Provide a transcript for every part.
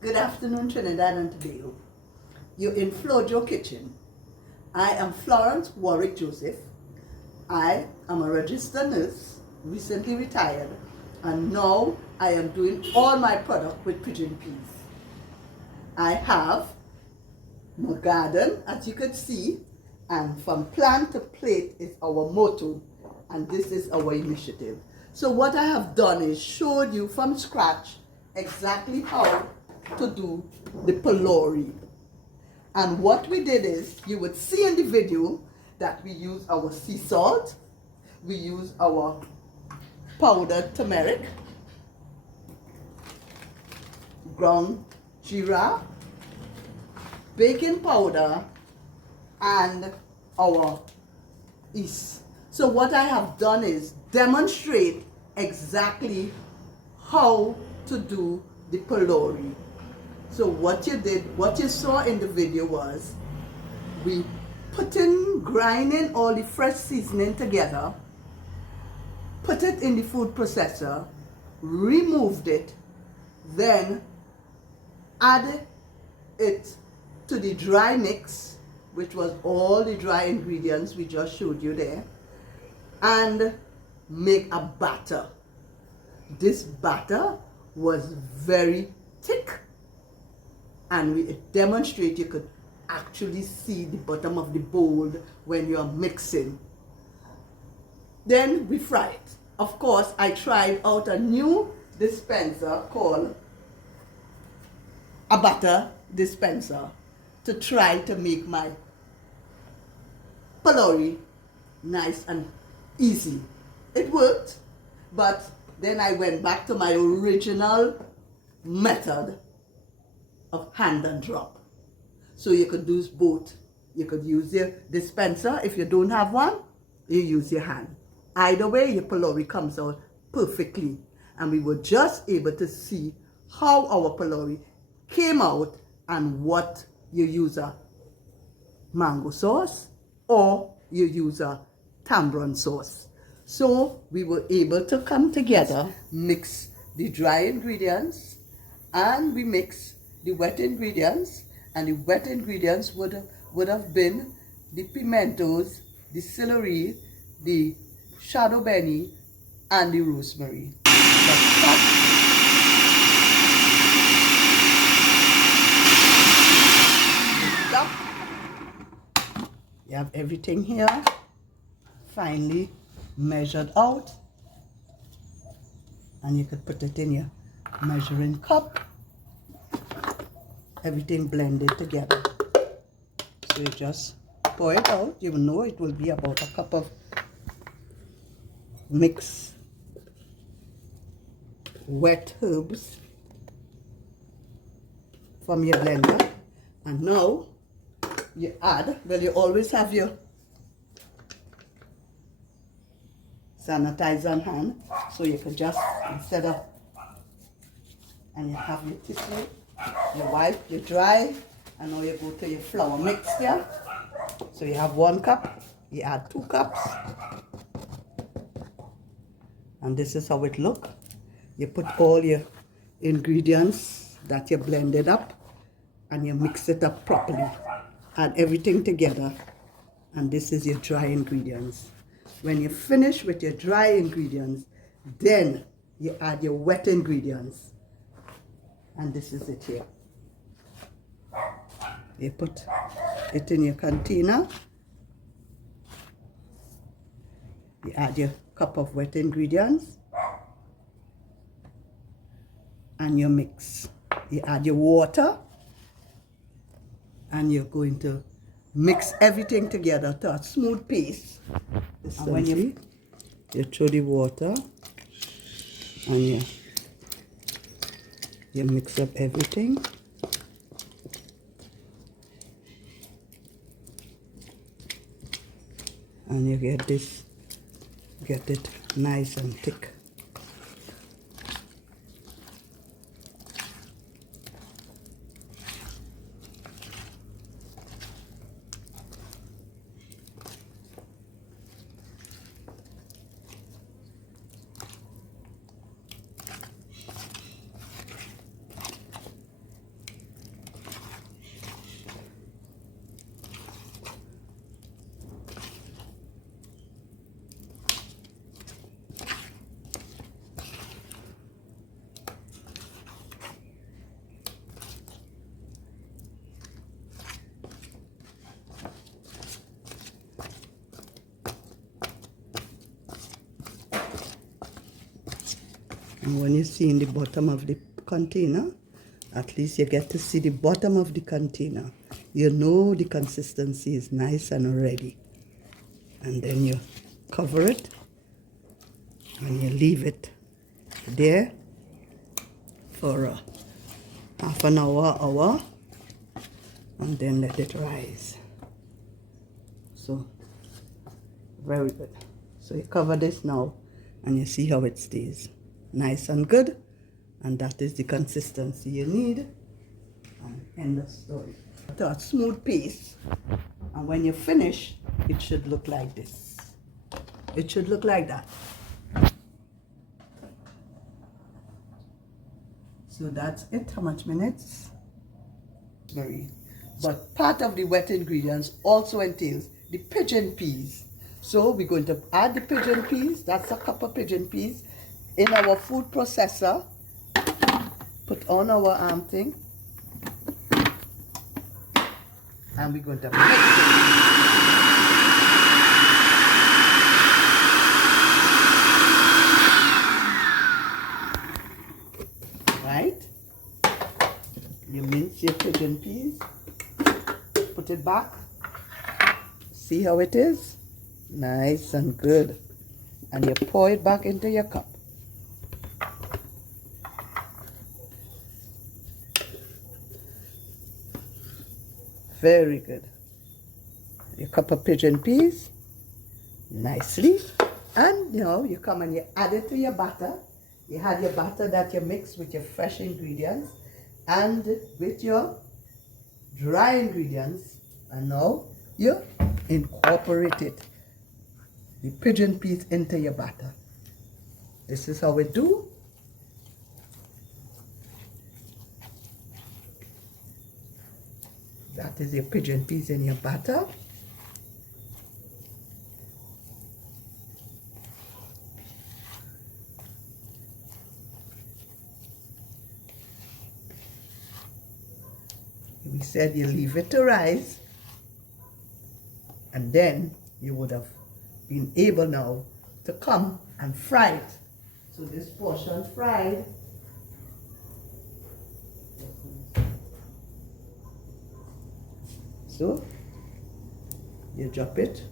Good afternoon, Trinidad and Tobago. You're in Flo Kitchen. I am Florence Warrick-Joseph. I am a registered nurse, recently retired, and now I am doing all my product with pigeon peas. I have my garden, as you can see, and from plant to plate is our motto, and this is our initiative. So what I have done is showed you from scratch exactly how to do the Pholourie. And what we did is, you would see in the video that we use our sea salt, we use our powdered turmeric, ground jeera, baking powder, and our yeast. So what I have done is demonstrate exactly how to do the Pholourie. So what you saw in the video was we grinding all the fresh seasoning together, put it in the food processor, removed it, then add it to the dry mix, which was all the dry ingredients we just showed you there, and make a batter. This batter was very thick, and we demonstrate you could actually see the bottom of the bowl when you're mixing. Then we fry it. Of course, I tried out a new dispenser called a butter dispenser to try to make my Pholourie nice and easy. It worked, but then I went back to my original method of hand and drop. So you could do both. You could use your dispenser. If you don't have one, you use your hand. Either way, your Pholourie comes out perfectly. And we were just able to see how our Pholourie came out and what you use a mango sauce or you use a tamarind sauce. So we were able to come together, mix the dry ingredients, and we mix the wet ingredients, and the wet ingredients would have been the pimentos, the celery, the shadow benny, and the rosemary. You have everything here finely measured out, and you could put it in your measuring cup. Everything blended together. So you just pour it out. You know it will be about a cup of mixed wet herbs from your blender. And now you add, well, you always have your sanitizer on hand, so you can just, instead of, and you have your tissue, you wipe, you dry, and now you go to your flour mixture. So you have 1 cup, you add 2 cups, and this is how it look. You put all your ingredients that you blended up, and you mix it up properly. Add everything together, and this is your dry ingredients. When you finish with your dry ingredients, then you add your wet ingredients. And this is it here. You put it in your container. You add your cup of wet ingredients. And you mix. You add your water. And you're going to mix everything together to a smooth paste. And when you throw the water, and you mix up everything. And you get it nice and thick. And when you see in the bottom of the container, at least you get to see the bottom of the container. You know the consistency is nice and ready. And then you cover it and you leave it there for half an hour, and then let it rise. So, very good. So you cover this now and you see how it stays. Nice and good. And that is the consistency you need. And end of story. A smooth paste. And when you finish, it should look like this. It should look like that. So that's it. How much minutes? But part of the wet ingredients also entails the pigeon peas. So we're going to add the pigeon peas. That's a cup of pigeon peas in our food processor. Put on our thing. And we're going to mix it. Right? You mince your pigeon peas. Put it back. See how it is? Nice and good. And you pour it back into your cup. Very good. Your cup of pigeon peas, nicely. And you come and you add it to your batter. You had your batter that you mix with your fresh ingredients and with your dry ingredients. And now you incorporate it, the pigeon peas, into your batter. This is how we do. That is your pigeon peas in your batter. We said you leave it to rise, and then you would have been able now to come and fry it. So this portion fried. So you drop it.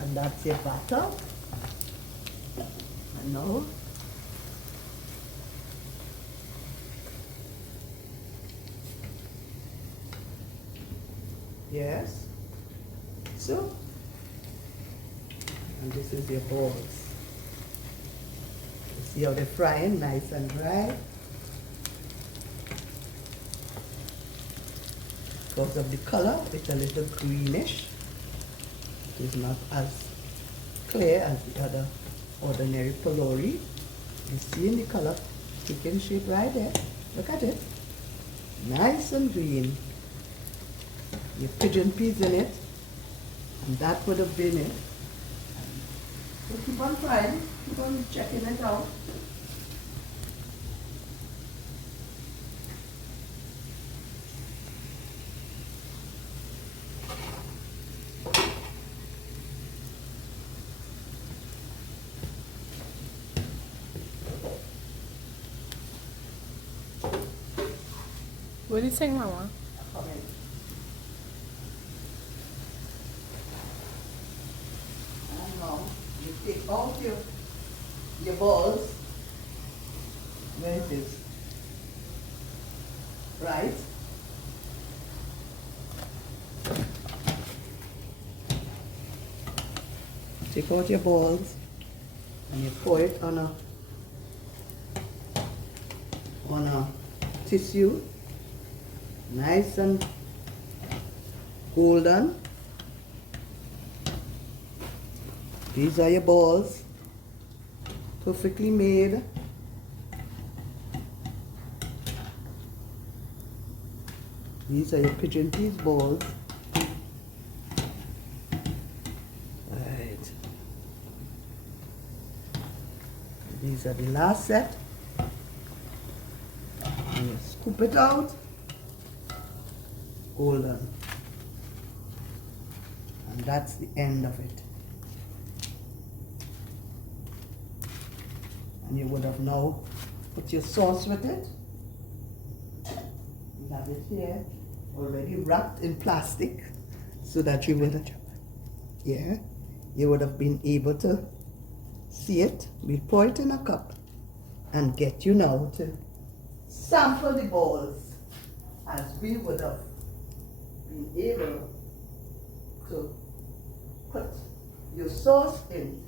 And that's your batter. And now yes. So, and this is your balls. You see how they're frying, nice and dry. Because of the color, it's a little greenish. It is not as clear as the other ordinary Pholourie. You see in the color, taking shape right there. Look at it. Nice and green. Your pigeon peas in it. And that would have been it. So keep on frying. Keep on checking it out. What do you think, Mama? And now you take out your balls. Where it is. Right? Take out your balls. And you pour it on a tissue, nice and golden. These are your balls, perfectly made. These are your pigeon peas balls. Right. These are the last set. And you scoop it out. Golden. And that's the end of it. And you would have now put your sauce with it. You have it here already wrapped in plastic so that you would have been able to see it. We pour it in a cup and get you now to sample the balls as we would have been able to put your sauce in.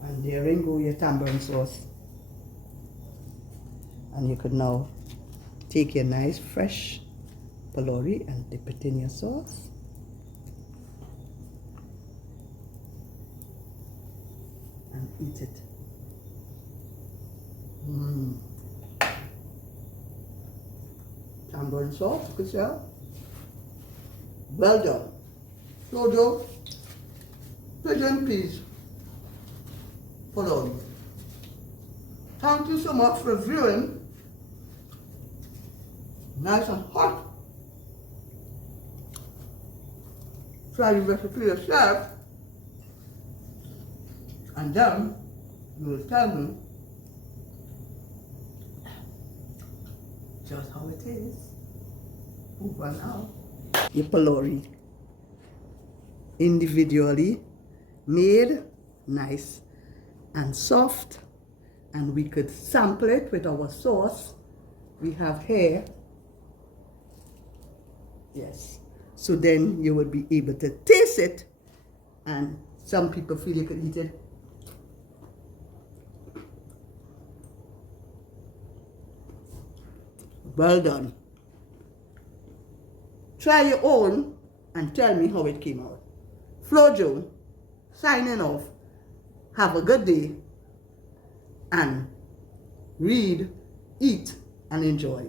And therein go your tamarind sauce. And you could now take your nice fresh Pholourie and dip it in your sauce. And eat it. Tamarind sauce, you could say. Well done. Jojo, pigeon peas. Pholourie. Thank you so much for viewing. Nice and hot. Try the recipe yourself. And then you will tell me just how it is. Over now. Your Pholourie. Individually made, nice and soft, and we could sample it with our sauce we have here. Yes, so then you would be able to taste it, and some people feel you could eat it. Well done. Try your own and tell me how it came out. Flojo, signing off. Have a good day, and read, eat, and enjoy.